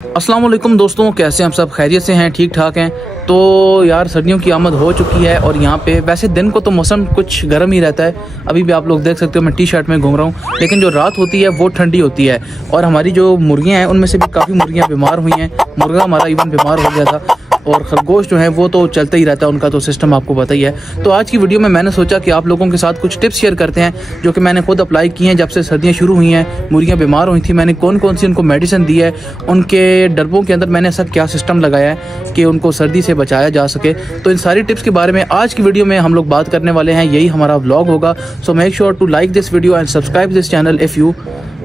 अस्सलाम वालेकुम दोस्तों, कैसे हैं आप सब? खैरियत से हैं, ठीक ठाक हैं। तो यार सर्दियों की आमद हो चुकी है और यहाँ पे वैसे दिन को तो मौसम कुछ गर्म ही रहता है। अभी भी आप लोग देख सकते हो मैं टी शर्ट में घूम रहा हूँ, लेकिन जो रात होती है वो ठंडी होती है। और हमारी जो मुर्गियाँ हैं उनमें से भी काफ़ी मुर्गियाँ बीमार हुई हैं। मुर्गा हमारा इवन बीमार हो गया था और खरगोश जो है वो तो चलता ही रहता है, उनका तो सिस्टम आपको पता ही है। तो आज की वीडियो में मैंने सोचा कि आप लोगों के साथ कुछ टिप्स शेयर करते हैं जो कि मैंने खुद अप्लाई की हैं। जब से सर्दियाँ शुरू हुई हैं, मुर्गियाँ बीमार हुई थी, मैंने कौन कौन सी उनको मेडिसिन दी है, उनके डब्बों के अंदर मैंने ऐसा क्या सिस्टम लगाया है कि उनको सर्दी से बचाया जा सके। तो इन सारी टिप्स के बारे में आज की वीडियो में हम लोग बात करने वाले हैं। यही हमारा व्लॉग होगा। So make sure to like this video and subscribe this channel if you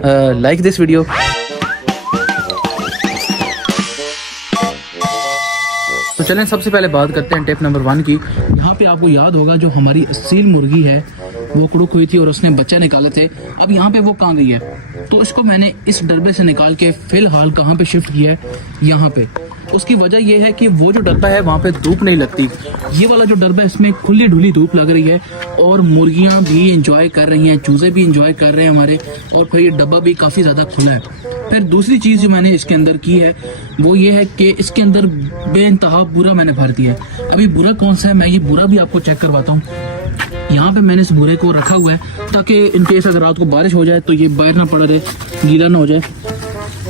like this video. तो चलें सबसे पहले बात करते हैं टिप नंबर 1 की। यहाँ पे आपको याद होगा जो हमारी सील मुर्गी है वो कुड़ुक हुई थी और उसने बच्चा निकाले थे। अब यहाँ पे वो कहाँ गई है, तो इसको मैंने इस डब्बे से निकाल के फिलहाल कहाँ पे शिफ्ट किया है, यहाँ पे। उसकी वजह यह है कि वो जो डब्बा है वहाँ पे धूप नहीं लगती। ये वाला जो डब्बा है इसमें खुली ढुली धूप लग रही है और मुर्गियाँ भी इंजॉय कर रही हैं, चूजे भी इंजॉय कर रहे हैं हमारे, और फिर ये डब्बा भी काफ़ी ज़्यादा खुला है। फिर दूसरी चीज़ जो मैंने इसके अंदर की है वो ये है कि इसके अंदर बेइंतहा बुरा मैंने भर दिया है। अभी बुरा कौन सा है, मैं ये बुरा भी आपको चेक करवाता हूँ। यहाँ पे मैंने इस बुरे को रखा हुआ है ताकि इनकेस अगर रात को बारिश हो जाए तो ये बाहर ना पड़ा रहे, गीला ना हो जाए।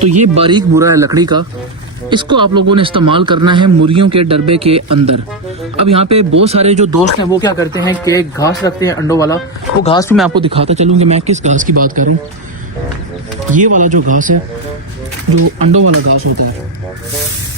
तो ये बारीक बुरा है लकड़ी का, इसको आप लोगों ने इस्तेमाल करना है मुर्गियों के डब्बे के अंदर। अब यहाँ पे बहुत सारे जो दोस्त हैं वो क्या करते हैं कि घास रखते हैं अंडों वाला। वो घास भी मैं आपको दिखाता चलूँ कि मैं किस घास की बात करूँ। ये वाला जो घास है, जो अंडों वाला घास होता है,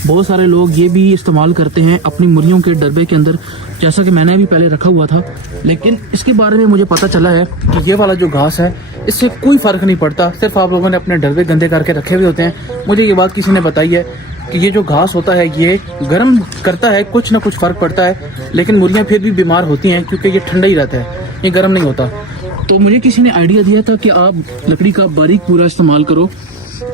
बहुत सारे लोग ये भी इस्तेमाल करते हैं अपनी मुर्गियों के डब्बे के अंदर, जैसा कि मैंने भी पहले रखा हुआ था। लेकिन इसके बारे में मुझे पता चला है कि ये वाला जो घास है इससे कोई फ़र्क नहीं पड़ता, सिर्फ आप लोगों ने अपने डब्बे गंदे करके रखे हुए होते हैं। मुझे ये बात किसी ने बताई है कि ये जो घास होता है ये गर्म करता है, कुछ ना कुछ फ़र्क पड़ता है, लेकिन मुर्गियाँ फिर भी बीमार होती हैं क्योंकि ये ठंडा ही रहता है, ये गर्म नहीं होता। तो मुझे किसी ने आइडिया दिया था कि आप लकड़ी का बारीक बूरा इस्तेमाल करो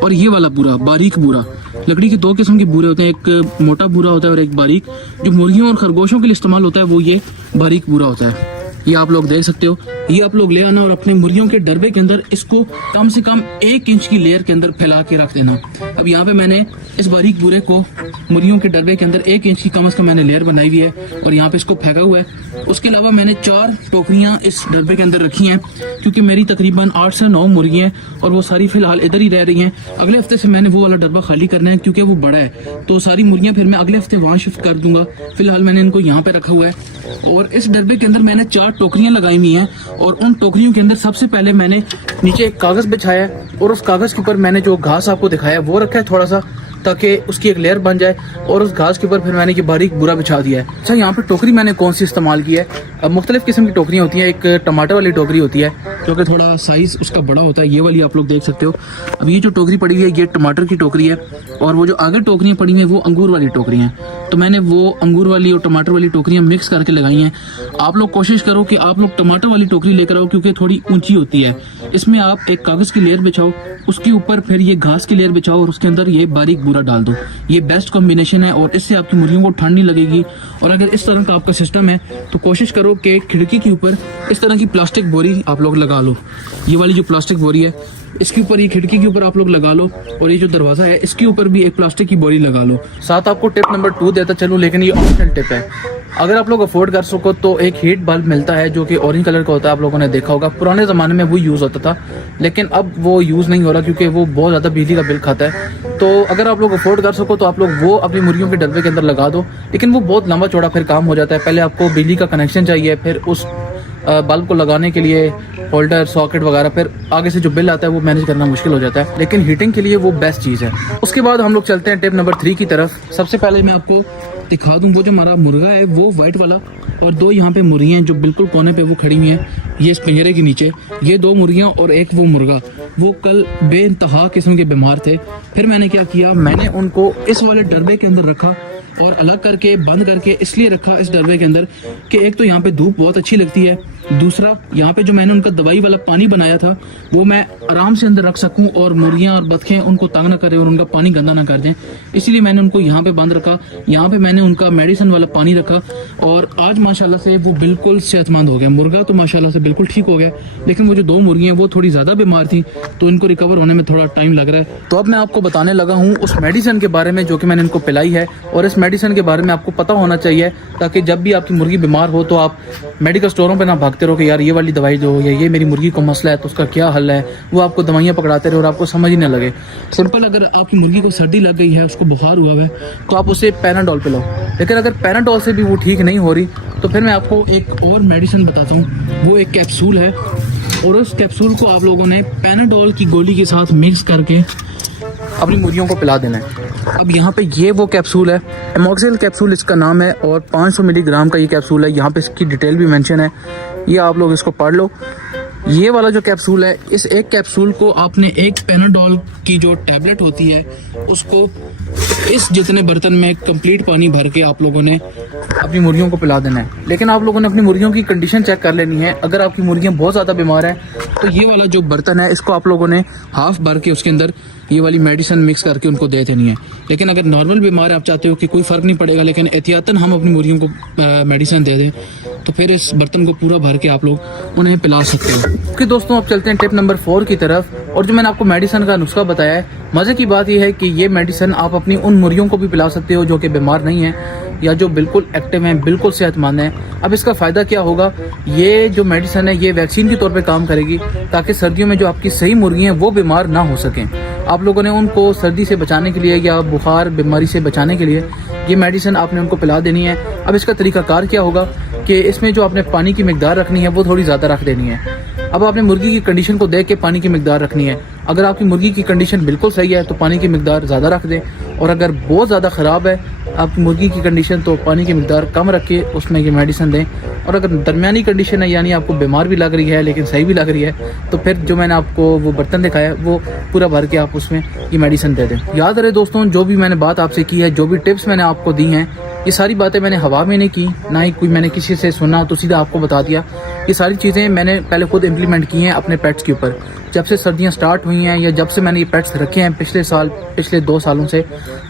और ये वाला बूरा, बारीक बूरा। लकड़ी के 2 किस्म के बूरे होते हैं, एक मोटा बूरा होता है और एक बारीक। जो मुर्गियों और खरगोशों के लिए इस्तेमाल होता है वो ये बारीक बूरा होता है। ये आप लोग देख सकते हो, ये आप लोग ले आना और अपने मुर्गियों के डब्बे के अंदर इसको कम से कम 1 इंच की लेयर के अंदर फैला के रख देना। अब यहाँ पे मैंने इस बारीक बूरे को मुर्गियों के डब्बे के अंदर 1 इंच की कम से कम मैंने लेयर बनाई हुई है और यहाँ पे इसको फेंका हुआ है। उसके अलावा मैंने 4 टोकरियाँ इस डब्बे के अंदर रखी हैं क्योंकि मेरी तकरीबन 8 से 9 मुर्गियाँ हैं और वो सारी फिलहाल इधर ही रह रही हैं। अगले हफ्ते से मैंने वो वाला डब्बा खाली करना है क्योंकि वो बड़ा है, तो सारी मुर्गियाँ फिर मैं अगले हफ्ते वहाँ शिफ्ट कर दूंगा। फिलहाल मैंने इनको यहाँ पे रखा हुआ है और इस डब्बे के अंदर मैंने 4 टोकरियाँ लगाई हुई हैं और उन टोकरियों के अंदर सबसे पहले मैंने नीचे एक कागज बिछाया है और उस कागज के ऊपर मैंने जो घास आपको दिखाया वो रखा है थोड़ा सा, ताकि उसकी एक लेयर बन जाए, और उस घास के ऊपर फिर मैंने ये बारीक बुरा बिछा दिया है। अच्छा, यहाँ पे टोकरी मैंने कौन सी इस्तेमाल की है, अब मुख्तलिफ किस्म की टोकरियाँ होती हैं। एक टमाटर वाली टोकरी होती है जो कि थोड़ा साइज उसका बड़ा होता है, ये वाली आप लोग देख सकते हो। अब ये जो टोकरी पड़ी हुई है ये टमाटर की टोकरी है और वो जो आगे टोकरियाँ पड़ी हुई हैं वो अंगूर वाली टोकरी हैं। तो मैंने वो अंगूर वाली और टमाटर वाली टोकरियाँ मिक्स करके लगाई हैं। आप लोग कोशिश करो कि आप लोग टमाटर वाली टोकरी लेकर आओ क्योंकि थोड़ी ऊंची होती है। इसमें आप एक कागज़ की लेयर बिछाओ, उसके ऊपर फिर ये घास की लेयर बिछाओ और उसके अंदर ये बारीक बूरा डाल दो। ये बेस्ट कॉम्बिनेशन है और इससे आपकी मुर्गियों को ठंड नहीं लगेगी। और अगर इस तरह का आपका सिस्टम है तो कोशिश करो कि खिड़की के ऊपर इस तरह की प्लास्टिक बोरी आप लोग लगा लो। ये वाली जो प्लास्टिक बोरी है इसके ऊपर, ये खिड़की के ऊपर आप लोग लगा लो और ये जो दरवाजा है इसके ऊपर भी एक प्लास्टिक की बोरी लगा लो। साथ आपको टिप नंबर 2 देता चलूँ, लेकिन ये ऑप्शनल टिप है। अगर आप लोग अफोर्ड कर सको तो एक हीट बल्ब मिलता है जो कि ऑरेंज कलर का होता है, आप लोगों ने देखा होगा। पुराने ज़माने में वो यूज़ होता था लेकिन अब वो यूज़ नहीं हो रहा क्योंकि वो बहुत ज़्यादा बिजली का बिल खाता है। तो अगर आप लोग अफोर्ड कर सको तो आप लोग वो अपनी मुर्गियों के डब्बे के अंदर लगा दो, लेकिन वो बहुत लंबा चौड़ा फिर काम हो जाता है। पहले आपको बिजली का कनेक्शन चाहिए, फिर उस बल्ब को लगाने के लिए होल्डर, सॉकेट वगैरह, फिर आगे से जो बिल आता है वो मैनेज करना मुश्किल हो जाता है। लेकिन हीटिंग के लिए वो बेस्ट चीज़ है। उसके बाद हम लोग चलते हैं टिप नंबर 3 की तरफ। सबसे पहले मैं आपको दिखा दूं, वो जो हमारा मुर्गा है वो वाइट वाला और 2 यहाँ पे मुर्गियाँ हैं जो बिल्कुल कोने पे वो खड़ी हुई हैं, ये इस पिंजरे के नीचे। ये 2 मुर्गियाँ और एक वो मुर्गा, वो कल बेइंतहा किस्म के बीमार थे। फिर मैंने क्या किया, मैंने उनको इस वाले डब्बे के अंदर रखा और अलग करके बंद करके इसलिए रखा इस डब्बे के अंदर कि एक तो यहाँ पे धूप बहुत अच्छी लगती है दूसरा, यहाँ पे जो मैंने उनका दवाई वाला पानी बनाया था वो मैं आराम से अंदर रख सकूं और मुर्गियां और बतखें उनको तंग ना करें और उनका पानी गंदा ना कर दें, इसलिए मैंने उनको यहाँ पे बंद रखा। यहाँ पे मैंने उनका मेडिसिन वाला पानी रखा और आज माशाल्लाह से वो बिल्कुल सेहतमंद हो गया। मुर्गा तो माशाल्लाह से बिल्कुल ठीक हो गया, लेकिन वो जो 2 मुर्गियां वो थोड़ी ज़्यादा बीमार थी, तो इनको रिकवर होने में थोड़ा टाइम लग रहा है। तो अब मैं आपको बताने लगा हूँ उस मेडिसिन के बारे में जो कि मैंने इनको पिलाई है, और इस मेडिसिन के बारे में आपको पता होना चाहिए ताकि जब भी आपकी मुर्गी बीमार हो तो आप मेडिकल स्टोरों पे ना भागते रहो कि यार ये वाली दवाई दो या ये मेरी मुर्गी को मसला है तो उसका क्या हल है, वो आपको दवाइयाँ पकड़ाते रहे और आपको समझ ही ना लगे। सिंपल, अगर आपकी मुर्गी को सर्दी लग गई है, उसको बुखार हुआ है, तो आप उसे पैनाडोल पिलाओ। लेकिन अगर पैनाडोल से भी वो ठीक नहीं हो रही तो फिर मैं आपको एक और मेडिसिन बताता हूँ। वो एक कैप्सूल है और उस कैप्सूल को आप लोगों ने पैनाडोल की गोली के साथ मिक्स करके अपनी मुर्गियों को पिला देना है। अब यहाँ पे ये वो कैप्सूल है, एमोक्सिल कैप्सूल इसका नाम है, और 500 मिलीग्राम का ये कैप्सूल है। यहाँ पे इसकी डिटेल भी मेंशन है, ये आप लोग इसको पढ़ लो। ये वाला जो कैप्सूल है, इस एक कैप्सूल को आपने एक पैनाडोल की जो टैबलेट होती है उसको इस जितने बर्तन में कंप्लीट पानी भर के आप लोगों ने अपनी मुर्गियों को पिला देना है। लेकिन आप लोगों ने अपनी मुर्गियों की कंडीशन चेक कर लेनी है। अगर आपकी मुर्गियां बहुत ज़्यादा बीमार हैं तो ये वाला जो बर्तन है इसको आप लोगों ने हाफ भर के उसके अंदर ये वाली मेडिसिन मिक्स करके उनको दे देनी है। लेकिन अगर नॉर्मल बीमार आप चाहते हो कि कोई फ़र्क नहीं पड़ेगा लेकिन एहतियातन हम अपनी मुर्गियों को मेडिसिन दे दें, तो फिर इस बर्तन को पूरा भर के आप लोग उन्हें पिला सकते हो। ओके दोस्तों, अब चलते हैं टिप नंबर 4 की तरफ। और जो मैंने आपको मेडिसिन का नुस्खा बताया है, मज़े की बात यह है कि ये मेडिसिन आप अपनी उन मुर्गियों को भी पिला सकते हो जो कि बीमार नहीं है या जो बिल्कुल एक्टिव हैं, बिल्कुल सेहतमंद हैं। अब इसका फ़ायदा क्या होगा, ये जो मेडिसिन है ये वैक्सीन के तौर पे काम करेगी ताकि सर्दियों में जो आपकी सही मुर्गी हैं वो बीमार ना हो सकें। आप लोगों ने उनको सर्दी से बचाने के लिए या बुखार बीमारी से बचाने के लिए ये मेडिसिन आपने उनको पिला देनी है। अब इसका तरीकाकार क्या होगा कि इसमें जो आपने पानी की मिकदार रखनी है वो थोड़ी ज़्यादा रख देनी है। अब आपने मुर्गी की कंडीशन को देख के पानी की मिकदार रखनी है। अगर आपकी मुर्गी की कंडीशन बिल्कुल सही है तो पानी की मिकदार ज़्यादा रख दें, और अगर बहुत ज़्यादा ख़राब है आपकी मुर्गी की कंडीशन तो पानी की मिकदार कम रख के उसमें ये मेडिसिन दें। और अगर दरमियानी कंडीशन है, यानी आपको बीमार भी लग रही है लेकिन सही भी लग रही है, तो फिर जो मैंने आपको वो बर्तन दिखाया वो पूरा भर के आप उसमें ये मेडिसिन दे दें। याद रहे दोस्तों, जो भी मैंने बात आपसे की है, जो भी टिप्स मैंने आपको दी हैं, ये सारी बातें मैंने हवा में नहीं की, ना ही कोई मैंने किसी से सुना तो सीधा आपको बता दिया। ये सारी चीज़ें मैंने पहले खुद इम्प्लीमेंट की हैं अपने पेट्स के ऊपर। जब से सर्दियां स्टार्ट हुई हैं या जब से मैंने ये पेट्स रखे हैं पिछले 2 सालों से,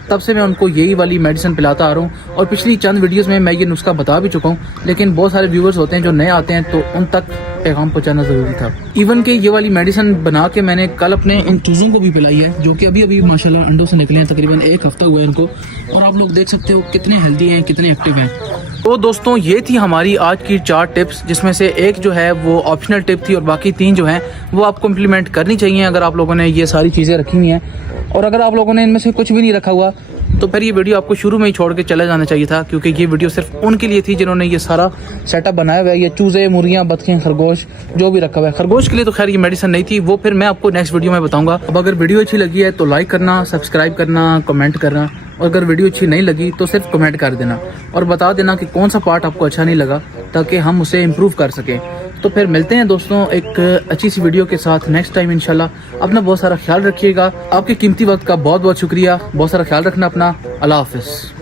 तब से मैं उनको यही वाली मेडिसिन पिलाता आ रहा हूँ। और पिछली चंद वीडियोस में मैं ये नुस्खा बता भी चुका हूँ, लेकिन बहुत सारे व्यूवर्स होते हैं जो नए आते हैं तो उन तक पैगाम पहुँचाना ज़रूरी था। इवन के ये वाली मेडिसिन बना के मैंने कल अपने इन चूज़ों को भी पिलाई है जो कि अभी माशाल्लाह अंडों से निकले हैं। तकरीबन 1 हफ्ता हुआ है इनको, और आप लोग देख सकते हो कितने हेल्दी हैं, कितने एक्टिव हैं। तो दोस्तों, ये थी हमारी आज की 4 टिप्स, जिसमें से एक जो है वो ऑप्शनल टिप थी और बाकी 3 जो हैं वो आपको इम्प्लीमेंट करनी चाहिए अगर आप लोगों ने ये सारी चीज़ें रखी हुई हैं। और अगर आप लोगों ने इनमें से कुछ भी नहीं रखा हुआ तो फिर ये वीडियो आपको शुरू में ही छोड़ के चले जाना चाहिए था, क्योंकि ये वीडियो सिर्फ उनके लिए थी जिन्होंने ये सारा सेटअप बनाया हुआ है। ये चूज़े, मुर्गियाँ, बतखें, खरगोश जो भी रखा हुआ है। खरगोश के लिए तो खैर ये मेडिसिन नहीं थी, वो फिर मैं आपको नेक्स्ट वीडियो में बताऊंगा। अब अगर वीडियो अच्छी लगी है तो लाइक करना, सब्सक्राइब करना, कमेंट करना, और अगर वीडियो अच्छी नहीं लगी तो सिर्फ कमेंट कर देना और बता देना कि कौन सा पार्ट आपको अच्छा नहीं लगा, ताकि हम उसे इम्प्रूव कर सकें। तो फिर मिलते हैं दोस्तों एक अच्छी सी वीडियो के साथ नेक्स्ट टाइम इंशाल्लाह। अपना बहुत सारा ख्याल रखिएगा। आपके कीमती वक्त का बहुत बहुत शुक्रिया। बहुत सारा ख्याल रखना अपना। अल्लाह हाफिज़।